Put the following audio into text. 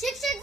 शिक्षक